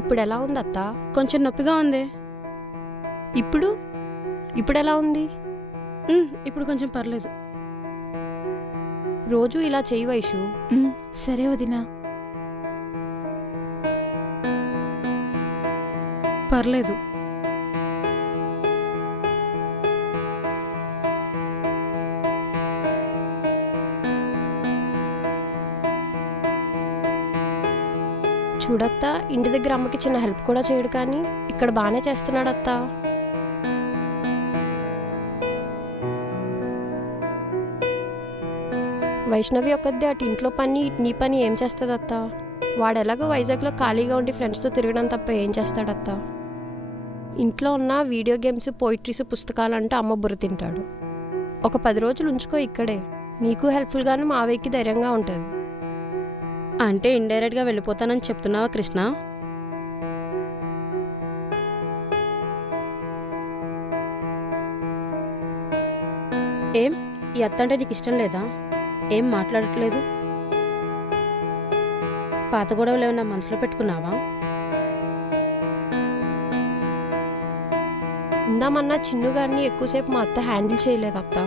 ఇప్పుడు ఎలా ఉంది అత్త? కొంచెం నొప్పిగా ఉంది. ఇప్పుడు ఇప్పుడు ఎలా ఉంది? ఇప్పుడు కొంచెం పర్లేదు. రోజు ఇలా చెయ్యి వైషు. సరే వదినా. పర్లేదు. చూడత్తా, ఇంటి దగ్గర అమ్మకి చిన్న హెల్ప్ కూడా చేయడు, కానీ ఇక్కడ బాగానే చేస్తున్నాడు అత్తా. వైష్ణవి ఒక్కదే అటు ఇంట్లో పని నీ పని ఏం చేస్తుంది అత్తా? వాడు ఎలాగో వైజాగ్లో ఖాళీగా ఉండి ఫ్రెండ్స్తో తిరగడం తప్ప ఏం చేస్తాడత్తా? ఇంట్లో ఉన్న వీడియో గేమ్స్, పోయిట్రీస్, పుస్తకాలు అంటే అమ్మ బుర్ర తింటాడు. ఒక 10 రోజులు ఉంచుకో ఇక్కడే, నీకు హెల్ప్ఫుల్గాను మావయ్యకి ధైర్యంగా ఉంటుంది. అంటే ఇండైరెక్ట్గా వెళ్ళిపోతానని చెప్తున్నావా కృష్ణ? ఏం ఈ అత్త అంటే నీకు ఇష్టం లేదా? ఏం మాట్లాడట్లేదు? పాత గొడవలు ఏమన్నా మనసులో పెట్టుకున్నావా? ఉందామన్నా చిన్నుగారిని ఎక్కువసేపు మా అత్త హ్యాండిల్ చేయలేదు అత్త.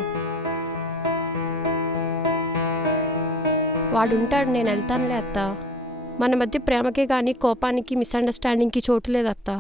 వాడుంటాడు, నేను వెళ్తానులే అత్త. మన మధ్య ప్రేమకే కానీ కోపానికి, మిస్అండర్స్టాండింగ్కి చోటు లేదు అత్త.